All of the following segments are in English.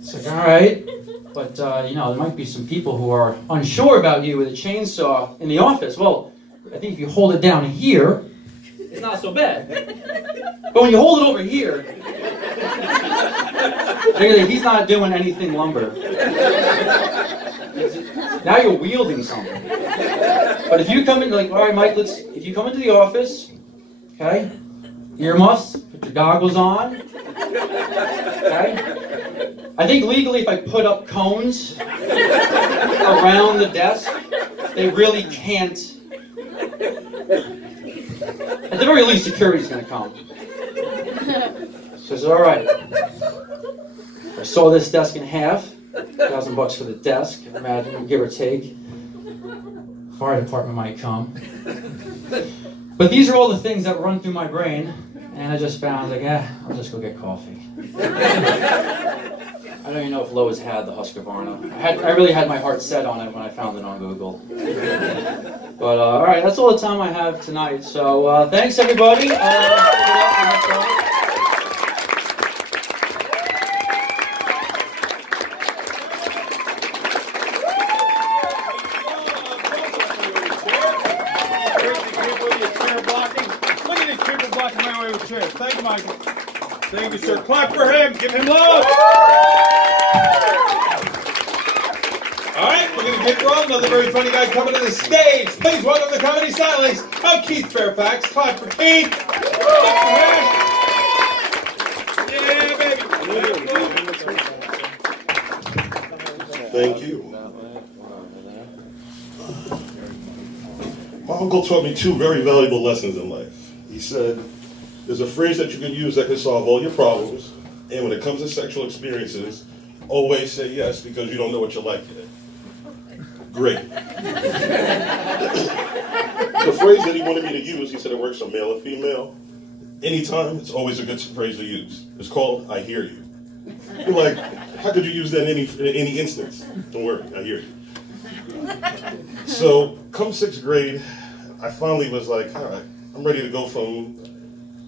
It's like, all right, but you know, there might be some people who are unsure about you with a chainsaw in the office. Well, I think if you hold it down here, it's not so bad. But when you hold it over here, he's not doing anything lumber. Now you're wielding something. But if you come in, like, all right, Mike, if you come into the office, okay, earmuffs, put your goggles on, okay? I think legally if I put up cones around the desk, they really can't. At the very least, security's going to come. So I said, all right. I saw this desk in half. $1,000 for the desk. Imagine, give or take. Fire department might come. But these are all the things that run through my brain, and I just found, like, I'll just go get coffee. I don't even know if Lowe's had the Husqvarna. I really had my heart set on it when I found it on Google. But all right, that's all the time I have tonight. So thanks everybody. Thank you, Michael. Thank you, sir. Clap for him. Give him love. All right, we're going to get going. Another very funny guy coming to the stage. Please welcome the comedy stylings of Keith Fairfax. Clap for Keith. Clap for him. Yeah, baby. Thank you. My uncle taught me two very valuable lessons in life. He said, there's a phrase that you can use that can solve all your problems, and when it comes to sexual experiences, always say yes because you don't know what you like yet. Great. The phrase that he wanted me to use, he said it works for male or female. Anytime, it's always a good phrase to use. It's called, I hear you. You're like, how could you use that in any instance? Don't worry, I hear you. So, come 6th grade, I finally was like, all right, I'm ready to go from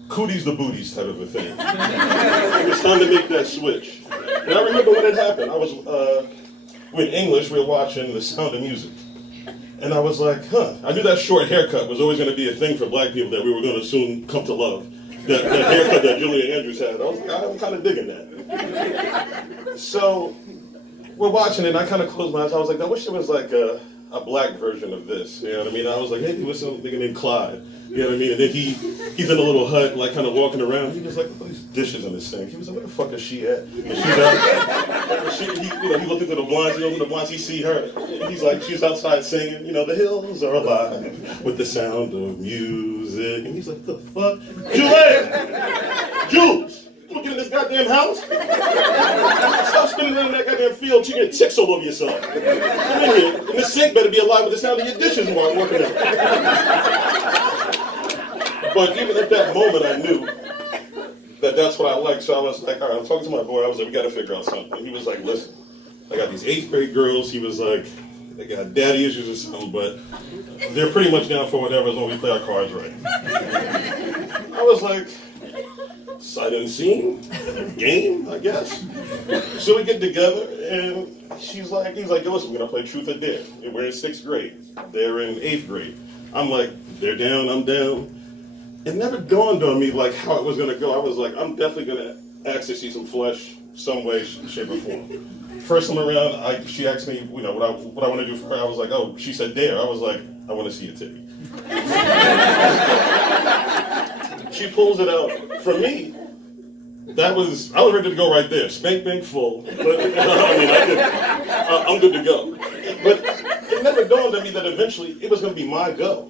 cooties to booties type of a thing. It was time to make that switch. And I remember when it happened. I was, in English, we were watching The Sound of Music. And I was like, I knew that short haircut was always going to be a thing for black people that we were going to soon come to love. That haircut that Julia Andrews had. I was like, I'm kind of digging that. So, we're watching it, and I kind of closed my eyes. I was like, I wish there was like a black version of this. You know what I mean? I was like, maybe it was some nigga named Clyde. You know what I mean? And then he's in a little hut, like kind of walking around. He was like, all these dishes in the sink. He was like, where the fuck is she at? And she's out. He looked into the blinds. He opened the blinds. He see her. And he's like, she's outside singing. You know, the hills are alive with the sound of music. And he's like, the fuck, Jules, you don't get in this goddamn house. Stop spinning around in that goddamn field. You get ticks all over yourself. Come in here. And the sink better be alive with the sound of your dishes while I'm working out. But even at that moment, I knew that that's what I liked. So I was like, all right, I'm talking to my boy. I was like, we got to figure out something. He was like, listen, I got these 8th grade girls. He was like, they got daddy issues or something, but they're pretty much down for whatever as long as we play our cards right. I was like, sight unseen, game, I guess. So we get together, and he's like, yo, listen, we're going to play truth or dare. We're in 6th grade. They're in 8th grade. I'm like, they're down, I'm down. It never dawned on me like how it was going to go. I was like, I'm definitely going to ask to see some flesh, some way, shape, or form. First time around, she asked me, you know, what I want to do for her. I was like, oh, she said dare. I was like, I want to see a titty. She pulls it out. For me, I was ready to go right there. Spank bank full. But, I'm good to go. But it never dawned on me that eventually it was going to be my go.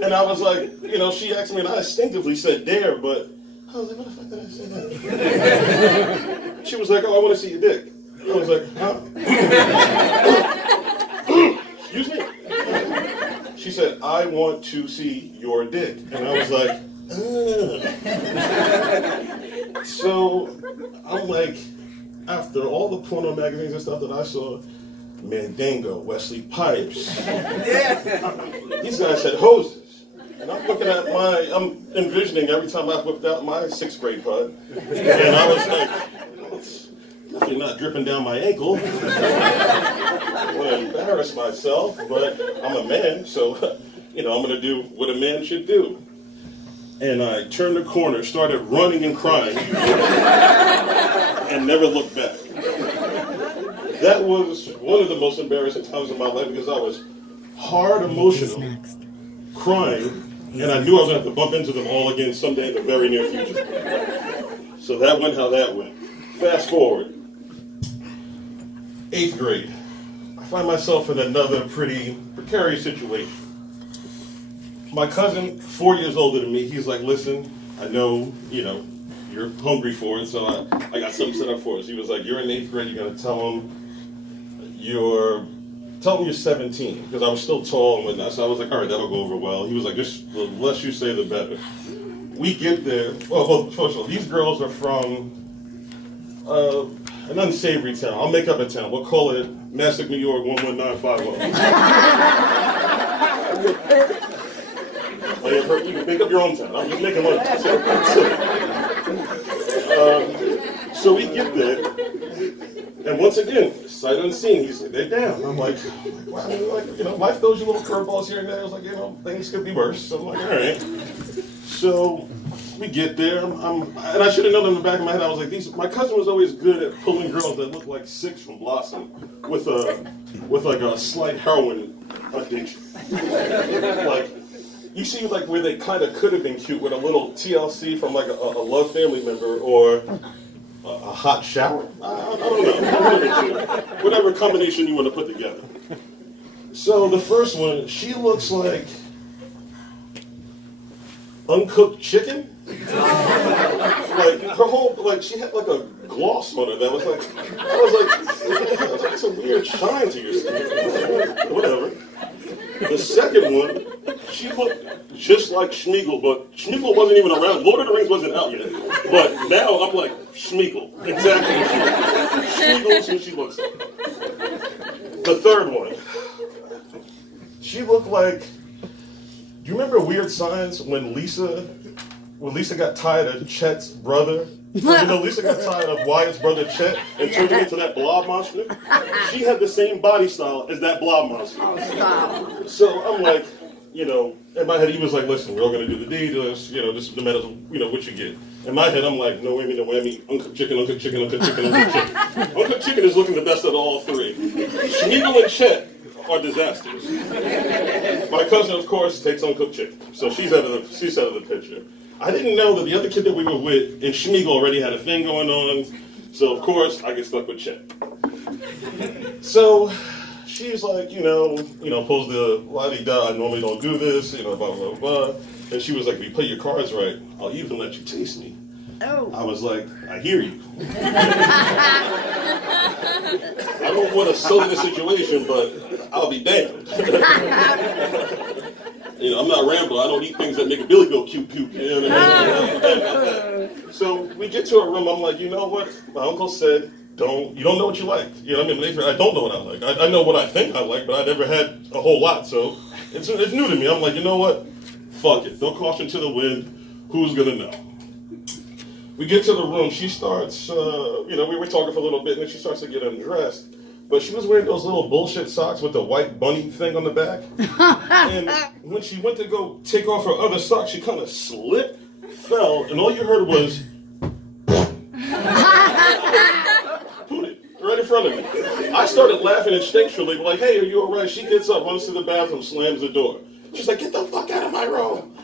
And I was like, you know, she asked me, and I instinctively said dare, but I was like, what the fuck did I say that? She was like, oh, I want to see your dick. I was like, huh? Excuse me? She said, I want to see your dick. And I was like, So I'm like, after all the porno magazines and stuff that I saw, Mandingo, Wesley Pipes, these guys had hoses. And I'm looking at I'm envisioning every time I whipped out my 6th grade pud. And I was like, definitely not dripping down my ankle. I want to embarrass myself, but I'm a man, so, I'm going to do what a man should do. And I turned the corner, started running and crying, and never looked back. That was one of the most embarrassing times of my life because I was hard emotional, crying, and I knew I was going to have to bump into them all again someday in the very near future. So that went how that went. Fast forward. 8th grade. I find myself in another pretty precarious situation. My cousin, 4 years older than me, he's like, listen, I know, you're hungry for it, so I got something set up for us. He was like, you're in 8th grade, you're going to tell them you're 17, because I was still tall and whatnot, so I was like, all right, that'll go over well. He was like, just the less you say, the better. We get there, well, first of all, these girls are from an unsavory town. I'll make up a town. We'll call it Massac, New York, 11950. You can make up your own town. I'm just making one. So we get there, and once again, sight unseen, he's like, they're down. I'm like, wow, life throws you little curveballs here and there. I was like, things could be worse. So I'm like, all right. So we get there, and I should have known in the back of my head, I was like, my cousin was always good at pulling girls that looked like Six from Blossom with like a slight heroin addiction. Like, you see, like, where they kind of could have been cute with a little TLC from, like, a Love family member or a hot shower. I don't know. Whatever combination you want to put together. So the first one, she looks like uncooked chicken. Like, her whole, like, she had, like, a gloss on her that was like, it's a weird shine to your skin. Whatever. The second one, she looked just like Schmeagol, but Schmeagol wasn't even around. Lord of the Rings wasn't out yet. But now I'm like, Schmeagol. Exactly what Schmeagol's who she looks like. The third one, she looked like, do you remember Weird Science when Lisa got tired of Chet's brother? Lisa got tired of Wyatt's brother Chet and turned him into that blob monster. She had the same body style as that blob monster. Oh, stop. So I'm like, in my head, he was like, listen, we're all going to do the deed. This is the matter, what you get. In my head, I'm like, no whammy, no whammy. Uncooked chicken, uncooked chicken, uncooked chicken, uncooked chicken. Uncooked chicken is looking the best of all three. Schmeagol and Chet are disasters. My cousin, of course, takes uncooked chicken. So she's out of the picture. I didn't know that the other kid that we were with and Schmeagol already had a thing going on. So, of course, I get stuck with Chet. So she's like, pulls the la-di-da, I normally don't do this, blah, blah, blah. And she was like, if you play your cards right, I'll even let you taste me. Oh. I was like, I hear you. I don't want to sully the situation, but I'll be damned. I'm not Rambo. I don't eat things that make a Billy go cute, cute. So we get to our room. I'm like, you know what? My uncle said, you don't know what you like. I don't know what I like. I know what I think I like, but I never had a whole lot. So it's new to me. I'm like, you know what? Fuck it. Throw caution to the wind. Who's going to know? We get to the room. She starts, we were talking for a little bit, and then she starts to get undressed. But she was wearing those little bullshit socks with the white bunny thing on the back. And when she went to go take off her other sock, she kind of slipped, fell, and all you heard was... Pooted, right in front of me. I started laughing instinctually, like, hey, are you all right? She gets up, runs to the bathroom, slams the door. She's like, get the fuck out of my room.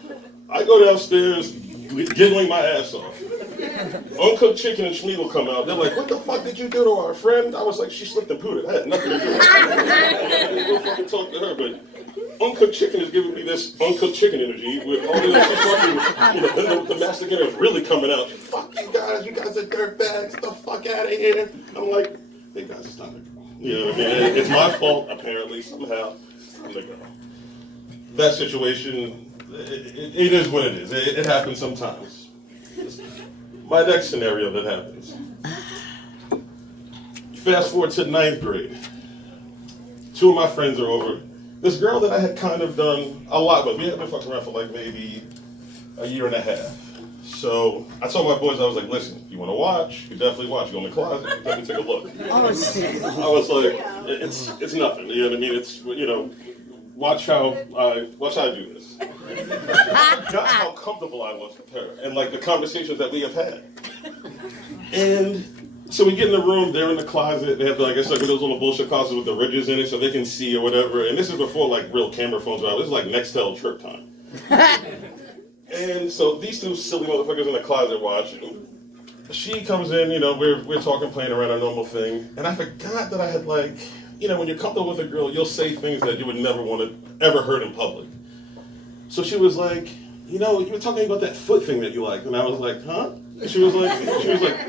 I go downstairs, giggling my ass off. Uncooked chicken and Schmeagol come out. They're like, what the fuck did you do to our friend? I was like, she slipped and pooted. I had nothing to do with it. I didn't go fucking talk to her, but uncooked chicken is giving me this uncooked chicken energy. With all this, she's talking, then the masticator is really coming out. Fuck you guys are dirtbags. Get the fuck out of here. I'm like, hey guys, it's not a girl. It's my fault, apparently, somehow. I'm the girl. That situation, it is what it is. It happens sometimes. My next scenario that happens. Fast forward to 9th grade. Two of my friends are over. This girl that I had kind of done a lot with, we had been fucking around for like maybe a year and a half. So I told my boys, I was like, listen, if you want to watch, you can definitely watch. Go in the closet, definitely take a look. Oh, shit. I was like, it's nothing. You know what I mean? It's, you know, watch how I do this. That's how comfortable I was with her and like the conversations that we have had. And so we get in the room, they're in the closet, they have like, it's like those little bullshit closets with the ridges in it so they can see or whatever. And this is before like real camera phones were out. This is like Nextel trip time. And so these two silly motherfuckers in the closet watching. She comes in, you know, we're talking, playing around our normal thing. And I forgot that I had like, you know, when you're comfortable with a girl, you'll say things that you would never want to ever heard in public. So she was like, you know, you were talking about that foot thing that you like. And I was like, huh? She was like,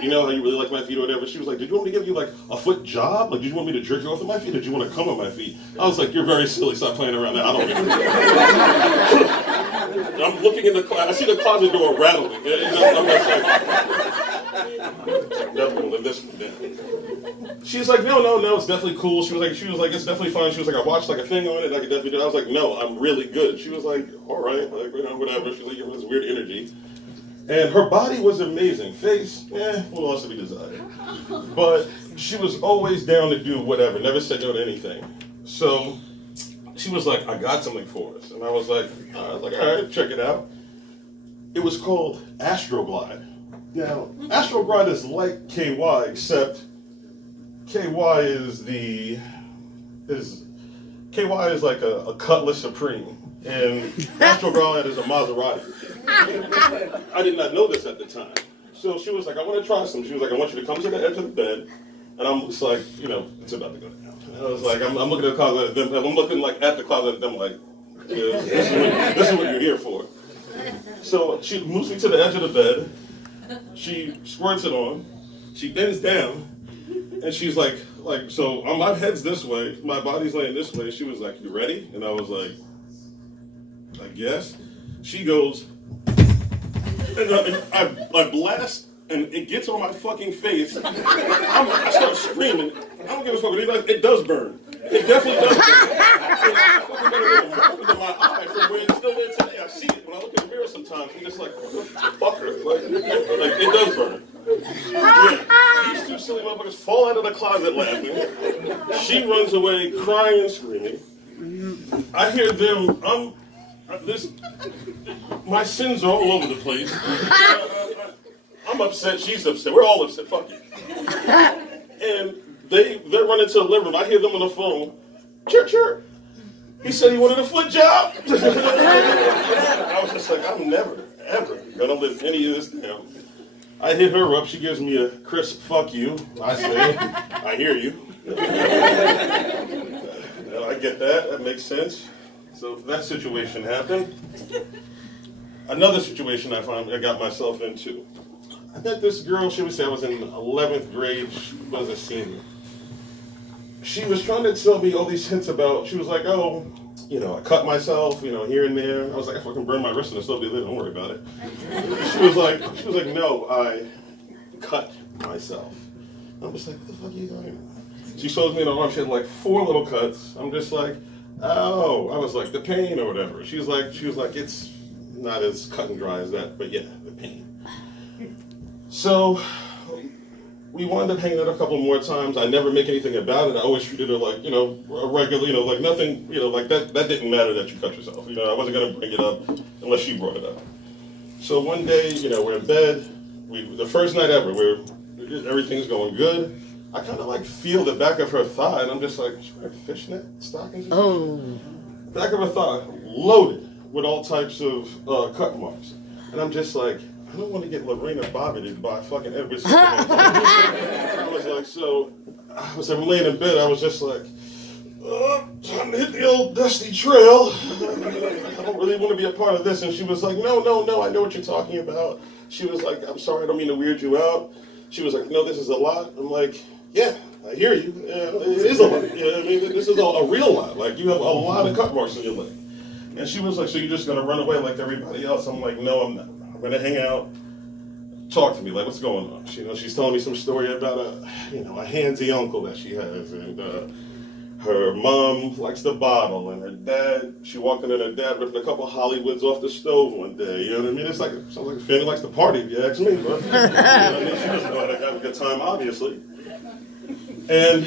you know how you really like my feet or whatever. She was like, did you want me to give you like a foot job? Like, did you want me to jerk you off with my feet? Did you want to come on my feet? I was like, you're very silly. Stop playing around now. I don't get it. I'm looking in the closet. I see the closet door rattling. You know, I'm just like, never gonna live this one down. She's like, no, it's definitely cool. She was like, it's definitely fine. She was like, I watched like a thing on it. I could definitely do it. I was like, no, I'm really good. She was like, all right, like, you know, whatever. She was like, giving this weird energy. And her body was amazing. Face, a little less to be desired. But she was always down to do whatever, never said no to anything. So she was like, I got something for us. And I was like, all right, check it out. It was called Astroglide. Now, Astroglide is like KY, except KY is like a Cutlass Supreme. And Astroglide is a Maserati. I did not know this at the time. So she was like, I want to try some. She was like, I want you to come to the edge of the bed. And I'm just like, you know, it's about to go down. And I was like, I'm looking at the closet at them. I'm looking like at the closet at them like, yeah, this is what you're here for. So she moves me to the edge of the bed. She squirts it on. She bends down. And she's like, so my head's this way. My body's laying this way. She was like, you ready? And I was like, I guess. She goes, and I blast, and it gets on my fucking face. I start screaming. I don't give a fuck. It does burn. It definitely does burn. I fucking got a little mark in my eye from where it's still there today. I see it when I look in the mirror sometimes. I'm just like, fucker. Like it does burn. Yeah. These two silly motherfuckers fall out of the closet laughing. She runs away crying and screaming. I hear them, my sins are all over the place. I'm upset, she's upset, we're all upset, fuck you. And they're running to the living room. I hear them on the phone. Chirp. He said he wanted a foot job. I was just like, I'm never, ever gonna live any of this down. I hit her up, she gives me a crisp fuck you. I say, I hear you. I get that makes sense. So that situation happened. Another situation I got myself into. I met this girl, she would say I was in 11th grade, she was a senior. She was trying to tell me all these hints about, she was like, oh, you know, I cut myself, you know, here and there. I was like, I fucking burned my wrist and I still be living, don't worry about it. She was like, no, I cut myself. I'm just like, what the fuck are you doing now? She shows me in the arm, she had like 4 little cuts. I'm just like, oh, I was like, the pain or whatever. She was like, it's not as cut and dry as that, but yeah, the pain. So we wound up hanging out a couple more times. I never make anything about it. I always treated her like, you know, a regular, you know, like nothing, you know, like that didn't matter that you cut yourself. You know, I wasn't going to bring it up unless she brought it up. So one day, you know, we're in bed. The first night ever, everything's going good. I kind of like feel the back of her thigh, and I'm just like, she wearing fishnet stockings? Oh. Back of her thigh, loaded with all types of cut marks. And I'm just like, I don't want to get Lorena bobbited by fucking Edward. I was like, so, I'm laying in bed, I was just like, time to hit the old dusty trail. I don't really want to be a part of this. And she was like, no, I know what you're talking about. She was like, I'm sorry, I don't mean to weird you out. She was like, no, this is a lot. I'm like, yeah, I hear you. It is a lot. You know, I mean, this is a real lot. Like, you have a lot of cut marks on your leg. And she was like, so you're just going to run away like everybody else? I'm like, no, I'm not. I'm going to hang out. Talk to me. Like, what's going on? She's telling me some story about a handsy uncle that she has. And her mom likes the bottle, and her dad, she walked in and her dad ripped a couple Hollywoods off the stove one day. You know what I mean? It's like, sounds like a family likes to party, if you ask me. But, you know what I mean? She doesn't know how to have a good time, obviously. And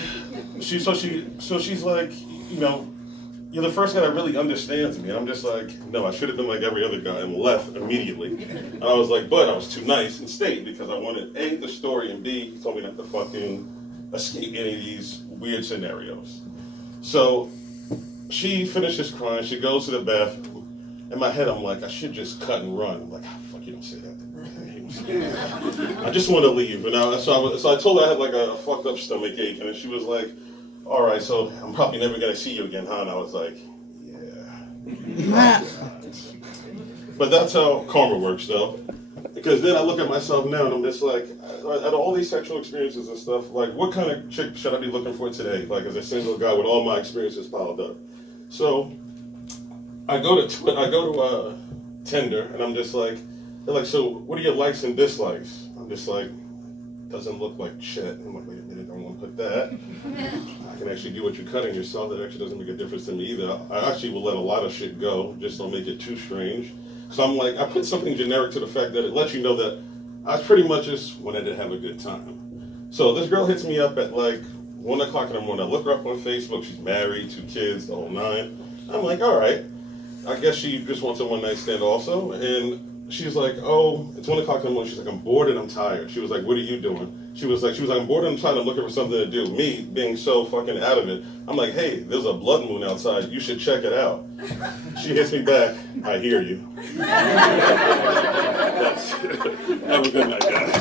she's like, you know, you're the first guy that really understands me. And I'm just like, no, I should have been like every other guy and left immediately. And I was like, but I was too nice and stayed because I wanted A, the story, and B, he told me not to fucking escape any of these weird scenarios. So she finishes crying, she goes to the bathroom. In my head, I'm like, I should just cut and run. I'm like, oh, fuck, you don't say that. I just want to leave. And so I told her I had like a fucked up stomach ache, and she was like, all right, so I'm probably never going to see you again, huh? And I was like, yeah. But that's how karma works, though. Because then I look at myself now, and I'm just like, out of all these sexual experiences and stuff, like, what kind of chick should I be looking for today? Like, as a single guy with all my experiences piled up. So I go to Tinder, and I'm just like, they're like, so what are your likes and dislikes? I'm just like, doesn't look like shit. I'm like, wait a minute, I don't want to put that. I can actually do what you're cutting yourself. That actually doesn't make a difference to me either. I actually will let a lot of shit go, just don't make it too strange. So I'm like, I put something generic to the fact that it lets you know that I pretty much just wanted to have a good time. So this girl hits me up at like 1 o'clock in the morning. I look her up on Facebook. She's married, 2 kids, the whole 9. I'm like, all right. I guess she just wants a one-night stand also. And she's like, oh, it's 1 o'clock in the morning. She's like, I'm bored and I'm tired. She was like, what are you doing? She was like, I'm bored and I'm tired. I'm looking for something to do. Me being so fucking out of it, I'm like, hey, there's a blood moon outside. You should check it out. She hits me back. I hear you. Have a good night, guys.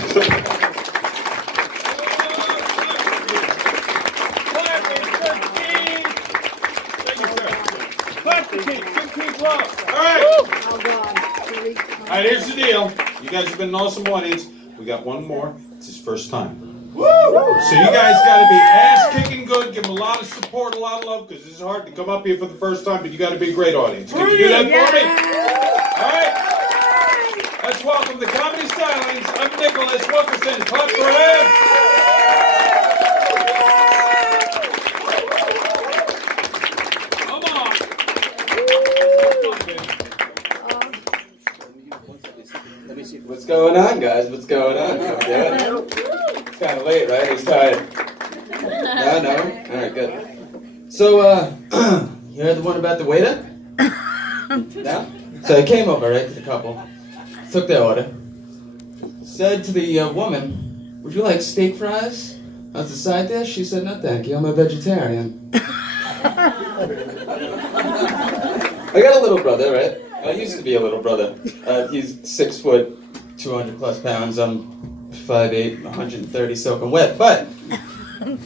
All right, here's the deal. You guys have been an awesome audience. We got one more. It's his first time. Woo! So you guys got to be ass-kicking good. Give him a lot of support, a lot of love, because it's hard to come up here for the first time, but you got to be a great audience. Can you do that for me? All right. Let's welcome the Comedy Stylings of Nicholas Wilkinson. Clap for him. What's going on, guys? What's going on? It's kind of late, right? He's tired. No? All right, good. So, you heard the one about the waiter? No? So I came over, right, to the couple, took their order, said to the woman, would you like steak fries as a side dish? She said, no, thank you, I'm a vegetarian. I got a little brother, right? I used to be a little brother. He's 6 foot, 200 plus pounds. I'm 5'8", 130 soaking wet. But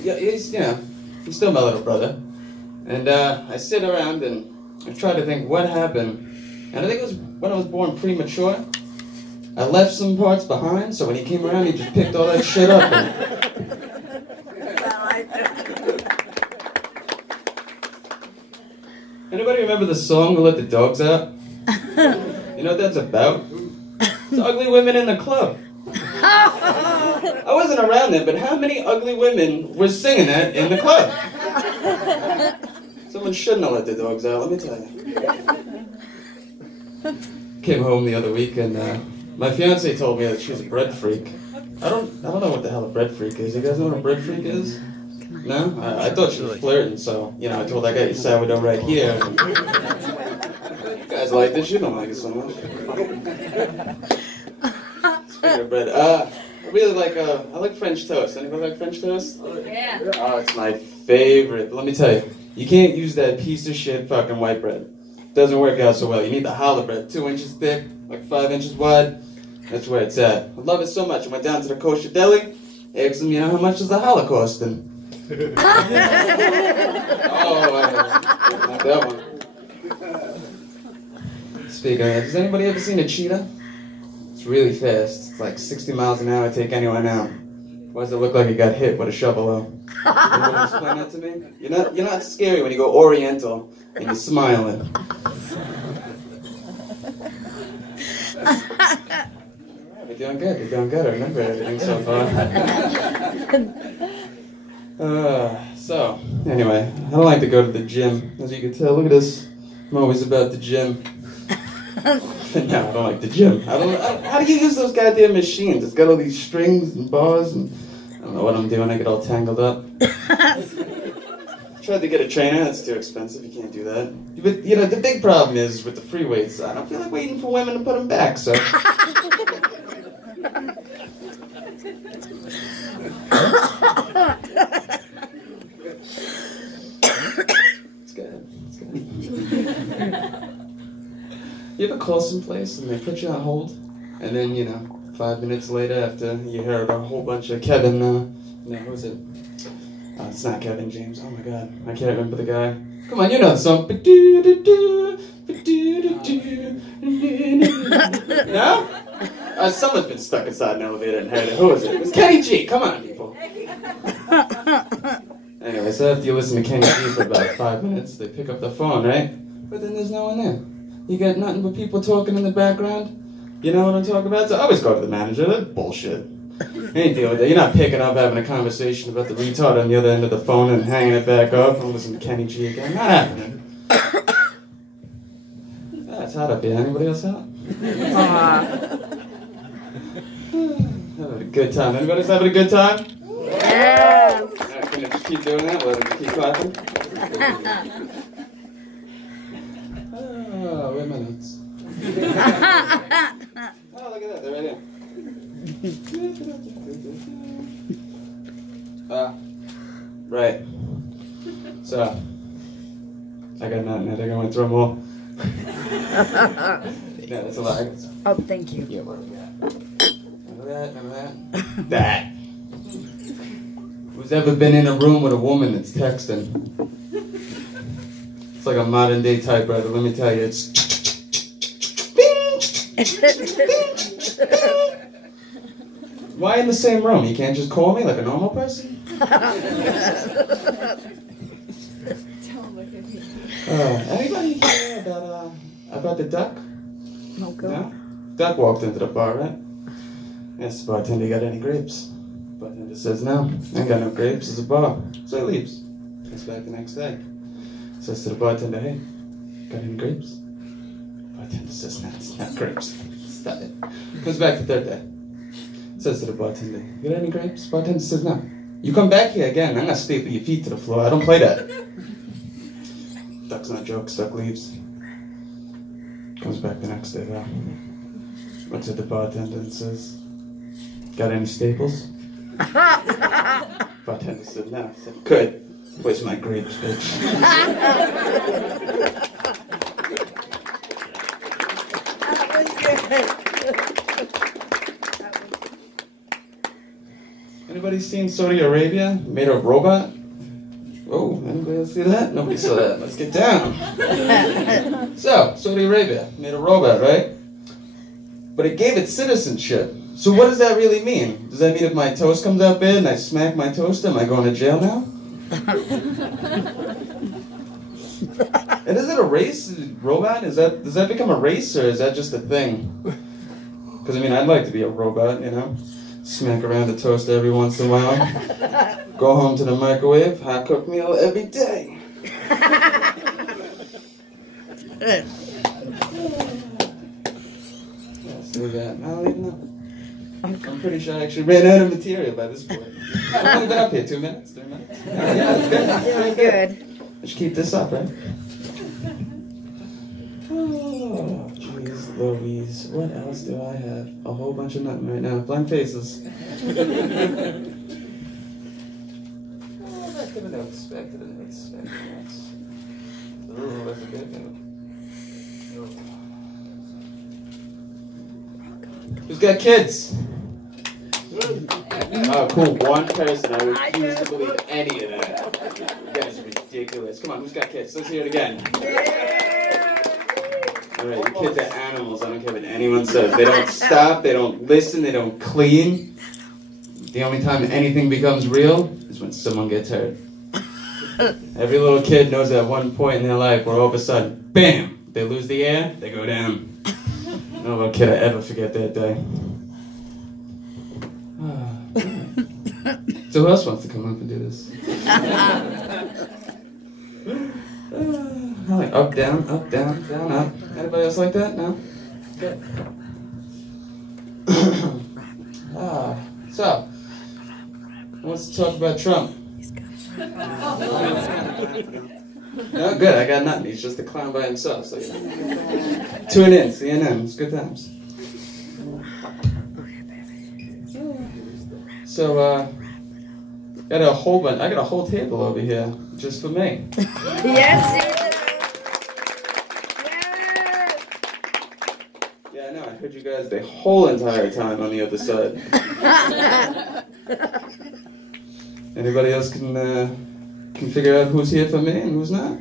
yeah, he's still my little brother. And I sit around and I try to think what happened. And I think it was when I was born premature. I left some parts behind, so when he came around, he just picked all that shit up. Anybody remember the song "We'll Let the Dogs Out"? You know what that's about? It's ugly women in the club. I wasn't around then, but how many ugly women were singing that in the club? Someone shouldn't have let the dogs out, let me tell you. Came home the other week and my fiance told me that she's a bread freak. I don't know what the hell a bread freak is. You guys know what a bread freak is? No? I thought she was flirting, so, I told her I got your sourdough right here. You guys like this? You don't like it so much. Speaking of bread, I really like, I like French toast. Anybody like French toast? Yeah. Oh, it's my favorite. But let me tell you, you can't use that piece of shit fucking white bread. It doesn't work out so well. You need the challah bread, 2 inches thick, like 5 inches wide. That's where it's at. I love it so much. I went down to the kosher deli, asked them, how much is the Holocaust? And oh, I like that one. Speaking of that, has anybody ever seen a cheetah? It's really fast. It's like 60 miles an hour, take anyone out. Why does it look like he got hit with a shovel, though? Can you explain that to me? You're not scary when you go Oriental and you're smiling. You're doing good. You're doing good. I remember everything so far. So, anyway, I don't like to go to the gym. As you can tell, look at this. I'm always about the gym. No, I don't like the gym. How do you use those goddamn machines? It's got all these strings and bars, and I don't know what I'm doing. I get all tangled up. Tried to get a trainer. That's too expensive. You can't do that. But, you know, the big problem is with the free weights. I don't feel like waiting for women to put them back, so... It's good. It's good. You ever call someplace and they put you on hold, and then, you know, 5 minutes later after you heard a whole bunch of Kevin, no, who is it? It's not Kevin James. Oh my God, I can't remember the guy. Come on, you know the song. No? Someone's been stuck inside an elevator and heard it. Who is it? It's Kenny G. Come on, people. Anyway, so after you listen to Kenny G for about 5 minutes, they pick up the phone, right? But then there's no one there. You got nothing but people talking in the background. You know what I'm talking about? So I always go to the manager. That's bullshit. Ain't deal with that. You're not picking up having a conversation about the retard on the other end of the phone and hanging it back up and listening to Kenny G again. Not happening. It's hot up here. Anybody else hot? Having a good time. Anybody else having a good time? Yeah. Alright, can I just keep doing that? Let them keep clapping. Oh, wait a minute. Oh, look at that. They're right there. Right. So, I got nothing. I think I went through them all. No, that's a lie. Oh, thank you. Yeah, what do we got? None of that, none of that. That. Who's ever been in a room with a woman that's texting? It's like a modern day typewriter. Let me tell you, it's... Why in the same room? You can't just call me like a normal person? Anybody hear about the duck? No, go. No? Duck walked into the bar, right? Asked the bartender, you got any grapes? Bartender says, no, I ain't got no grapes, it's a bar. So he leaves. Comes back the next day. Says to the bartender, hey, got any grapes? Bartender says, no, it's not grapes. Stop it. Comes back the third day. Says to the bartender, you got any grapes? Bartender says, no. You come back here again, I'm gonna staple your feet to the floor. I don't play that. Duck's not jokes, duck leaves. Comes back the next day though. Looks at the bartender and says, got any staples? Bartender said, no. I said, good. Where's my grapes, bitch? That was good. Anybody seen Saudi Arabia made a robot? Oh, anybody else see that? Nobody saw that. Let's get down. So, Saudi Arabia made a robot, right? But it gave it citizenship. So what does that really mean? Does that mean if my toast comes out bad and I smack my toaster, am I going to jail now? And is it a race, robot? Does that become a race, or is that just a thing? Because, I mean, I'd like to be a robot, you know? Smack around a toaster every once in a while. Go home to the microwave, hot cooked meal every day. So that, I don't even know. I'm pretty sure I actually ran out of material by this point. I've only been up here 2 minutes, 3 minutes. Yeah, it's good. Doing good. I should keep this up, right? Oh, jeez Louise. What else do I have? A whole bunch of nothing right now. Blank faces. Back to the notes. Back to the notes. Back to the notes. Oh, that's a good note. Who's got kids? Oh, cool. One person. I refuse to believe any of that. You guys are ridiculous. Come on, who's got kids? Let's hear it again. Alright, your kids are animals. I don't care what anyone says. They don't stop, they don't listen, they don't clean. The only time anything becomes real is when someone gets hurt. Every little kid knows at one point in their life where all of a sudden, BAM! They lose the air, they go down. No little kid will ever forget that day. So who else wants to come up and do this? I like up, down, up. Anybody else like that? No? Good. So, who wants to talk about Trump? No, good, I got nothing. He's just a clown by himself, so you know. Tune in, CNN, it's good times. So, I got a whole table over here just for me. Yes, you do. Yeah, I know, I heard you guys the whole entire time on the other side. Anybody else can figure out who's here for me and who's not?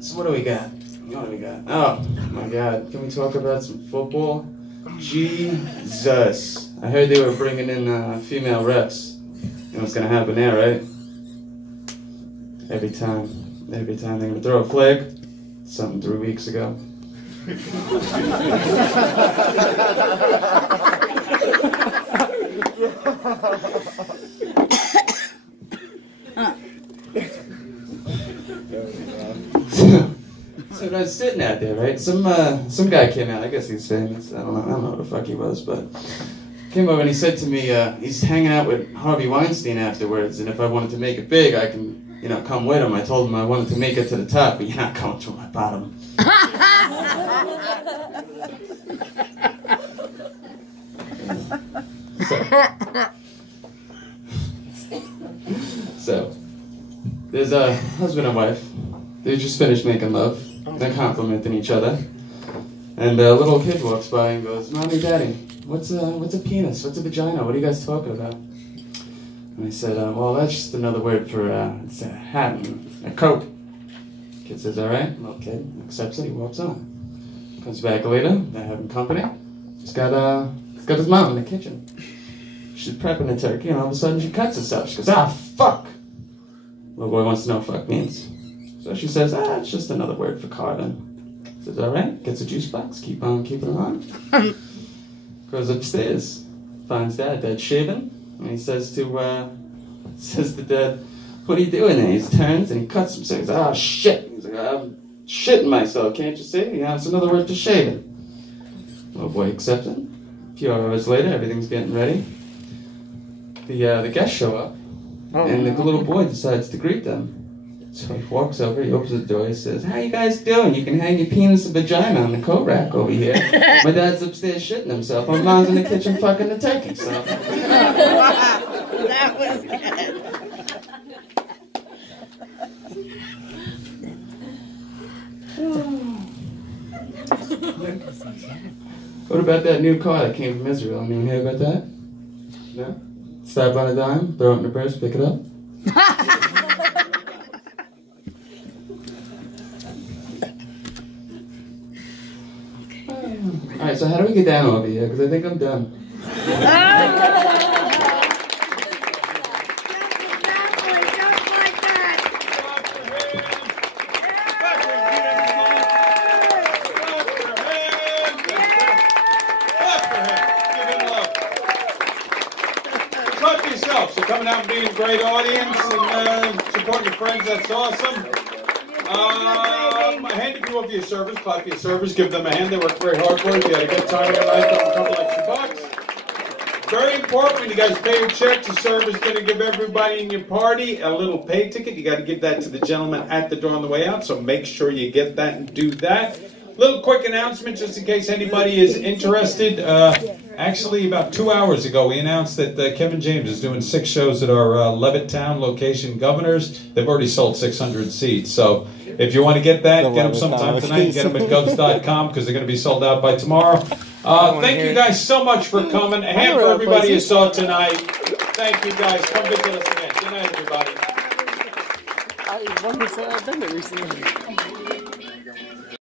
So what do we got? Oh my God! Can we talk about some football? Jesus! I heard they were bringing in female refs. You know what's gonna happen there, right? Every time they're gonna throw a flag. Something 3 weeks ago. So I was sitting out there, right? Some guy came out. I guess he's famous. I don't know who the fuck he was, but came over and he said to me, he's hanging out with Harvey Weinstein afterwards, and if I wanted to make it big, I can, come with him. I told him I wanted to make it to the top, but you're not coming to my bottom. So, there's a husband and wife. They just finished making love. They're complimenting each other. And a little kid walks by and goes, "Mommy, Daddy, what's a penis? What's a vagina? What are you guys talking about?" And I said, "Well, that's just another word for it's a hat and a coat." Kid says, "All right." Little kid accepts it. He walks on. Comes back later. They're having company. He's got his mom in the kitchen. She's prepping the turkey, and all of a sudden she cuts herself. She goes, "Ah, fuck." Little boy wants to know what fuck means. So she says, "It's just another word for carving." Says, "All right." Gets a juice box. Keep on keeping on. Goes upstairs. Finds Dad shaving. And he says to Dad, "What are you doing there?" He turns and he cuts himself. He says, "Oh, shit." He's like, "I'm shitting myself. Can't you see? It's another word for shaving." Little boy accepts it. A few hours later, everything's getting ready. The guests show up. And the little boy decides to greet them. So he walks over, he opens the door, he says, "How you guys doing? You can hang your penis and vagina on the coat rack over here. My dad's upstairs shitting himself. My mom's in the kitchen fucking the turkey." So. That was good. What about that new car that came from Israel? Anyone hear about that? No? Stop on a dime, throw it in the purse, pick it up. Alright, so how do we get down over here? Because I think I'm done. So coming out and being a great audience and supporting your friends, that's awesome. A hand if you love your service, clap for your service, give them a hand. They work very hard for you. If you had a good time tonight, give them a couple extra bucks. Very important when you guys pay your check, your server's going to give everybody in your party a little pay ticket. You got to give that to the gentleman at the door on the way out, so make sure you get that and do that. Little quick announcement just in case anybody is interested. Actually, about 2 hours ago, we announced that Kevin James is doing 6 shows at our Levittown location, Governors. They've already sold 600 seats. So if you want to get that, get them sometime tonight. Get them at govs.com because they're going to be sold out by tomorrow. Thank you guys so much for coming. A hand for everybody you saw tonight. Thank you guys. Come visit us again. Good night, everybody. Wonderful. I've done it recently.